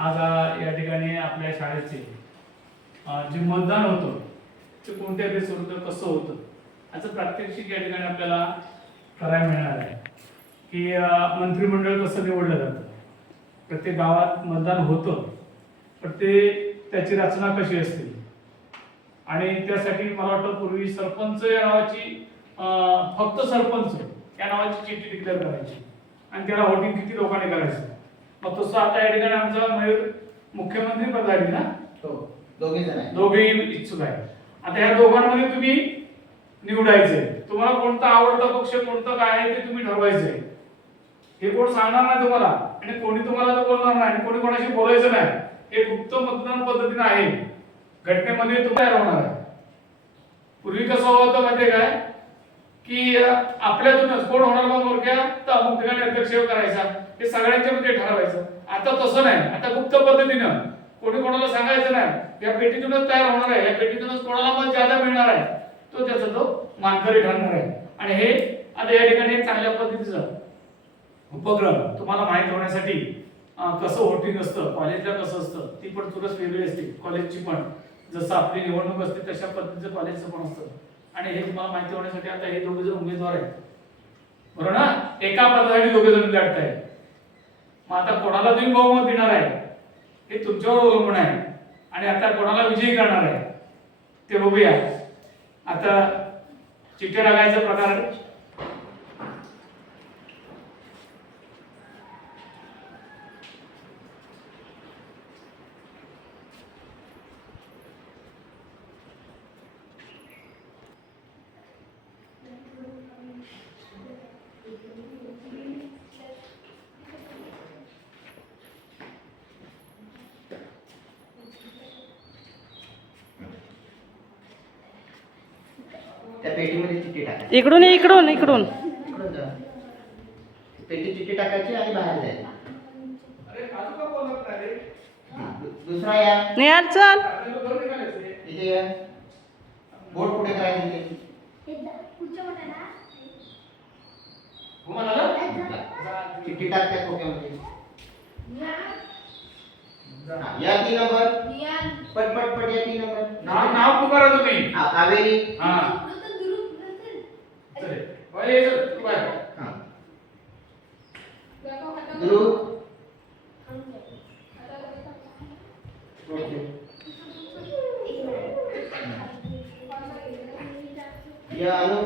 आज या ठिकाणी आपल्या शाळेचे जे मतदान होतं ते कोणत्या बेस होतं, कसं होतं याचं प्रात्यक्षिक या ठिकाणी आपल्याला करायला मिळणार आहे की मंत्रिमंडळ कसं निवडलं जातं. प्रत्येक गावात मतदान होतं, पण त्याची रचना कशी असते आणि त्यासाठी मला वाटतं पूर्वी सरपंच या नावाची फक्त सरपंच या नावाची चिठ्ठी डिक्लेअर करायची आणि त्याला वोटिंग किती लोकांनी करायचं. मग तसं आता या ठिकाणी आमचा मयूर मुख्यमंत्री पदासाठी ना दोघेही इच्छुक आहे. आता या दोघांमध्ये तुम्ही निवडायचंय, तुम्हाला कोणता आवडता पक्ष कोणतं काय आहे ते तुम्ही ठरवायचंय. हे कोण सांगणार नाही तुम्हाला आणि कोणी तुम्हाला तर बोलणार नाही आणि कोणी कोणाशी बोलायचं नाही. हे गुप्त मतदान पद्धतीने आहे, घटनेमध्ये तुम्ही तयार होणार आहे. पूर्वी कसं होतं माहितीये काय की आपल्यातूनच कोण होणार मग मोरक्या तर अमुक ठिकाणी अध्यक्ष करायचा, हे सगळ्यांच्या मध्ये ठरवायचं. आता तसं नाही, आता गुप्त पद्धतीनं कोणी कोणाला सांगायचं नाही. या पेटीतूनच तयार होणार आहे, या पेटीतूनच कोणाला मत ज्यादा मिळणार आहे तो त्याचा तो मानकरी ठरणार आहे. आणि हे आता या ठिकाणी चांगल्या पद्धतीचं उपक्रम तुम्हाला माहित होण्यासाठी कसं वोटिंग असतं, कॉलेजला कसं असतं ती पण चुरस वेगळी असते कॉलेजची पण. जसं आपली निवडणूक असते तशा पद्धतीचं कॉलेजचं पण असतं. आणि हे तुम्हाला माहिती होण्यासाठी आता हे दोघे जण उमेदवार आहेत, बरोबर ना, एका पदासाठी दोघे जण लढत आहेत. मग आता कोणाला तुम्ही बहुमत देणार आहे हे तुमच्यावर अवलंबून आहे आणि आता कोणाला विजयी करणार आहे ते बघूया. आता चिठ्ठ्या टाकायचा प्रकार त्या पेटीमध्ये चिठ्ठी टाकायची. इकडून इकडून इकडून पेटी चिठ्ठी टाकायची आणि बाहेर जायचं. दुसरा या निहाल चल इथे या. बोट पुढे करायचं चिठ्ठी टाक त्या खोक्यामध्ये. या 3 नंबर पट पट पट या 3 नंबर नाव पुकारा तुम्ही. कावेरी. हां चल बाय चल बाय. हां ध्रुव. या अनु.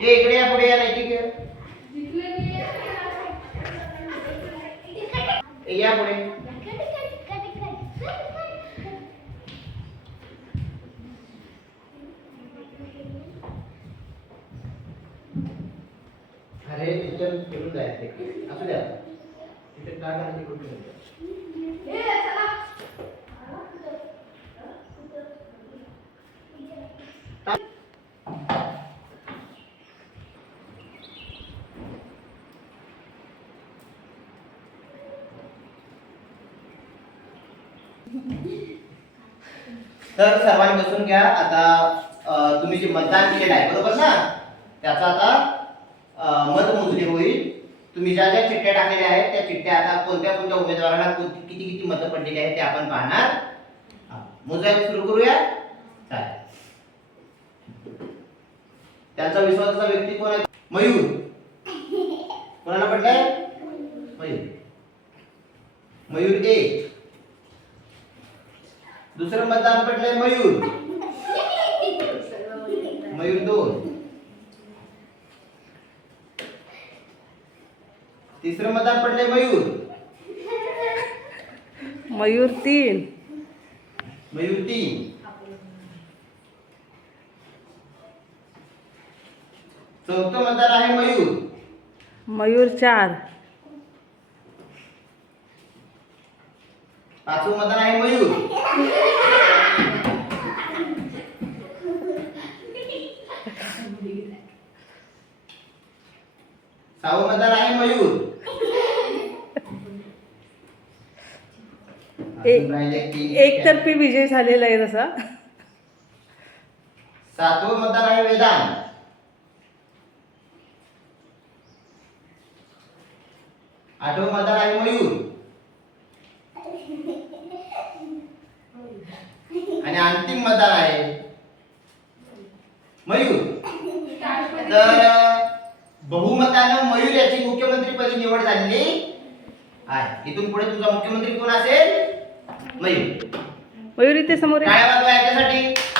ये इकडे या, पुढे या, नाही ठीक आहे या पुढे. अरे तिथं फिरून जायचं असू द्या, तिथे काय करायचं कुठे. तर सर्वांनी बसून घ्या. आता तुम्ही जे मतदान केलेलं आहे बरोबर ना, त्याचा आता मतमोजणी होईल. तुम्ही ज्या ज्या चिठ्ठ्या टाकलेल्या आहेत त्या चिठ्ठ्या आता कोणत्या कोणत्या उमेदवाराला किती किती मतं पडलेली आहेत ते आपण पाहणार. मोजायला सुरू करूया. चालेल. त्यांचा विश्वासाचा व्यक्ती कोण आहे? मयूर. कोणाला पडलाय? मयूर. मयूर 1. दुसरं मतदान पडलंय मयूर. मयूर 2. तिसरं मतदान पडलंय मयूर. मयूर 3. मयूर 3. चौथं मतदान आहे मयूर. मयूर 4. पाचवं मतदान आहे मयूर. सहावं मतदान आहे मयूर. एक तर्फी विजय झालेला आहे तसा. 7वं मतदान आहे वेदांत. 8वं मतदान आहे मयूर. आणि अंतिम मतदान आहे मयूर. तर बहुमतानं मयूर याची मुख्यमंत्रीपदी निवड झालेली आहे. इथून पुढे तुझा मुख्यमंत्री कोण असेल? मयूर. मयूर इथे समोर ये. टाळ्या वाजवा याच्यासाठी.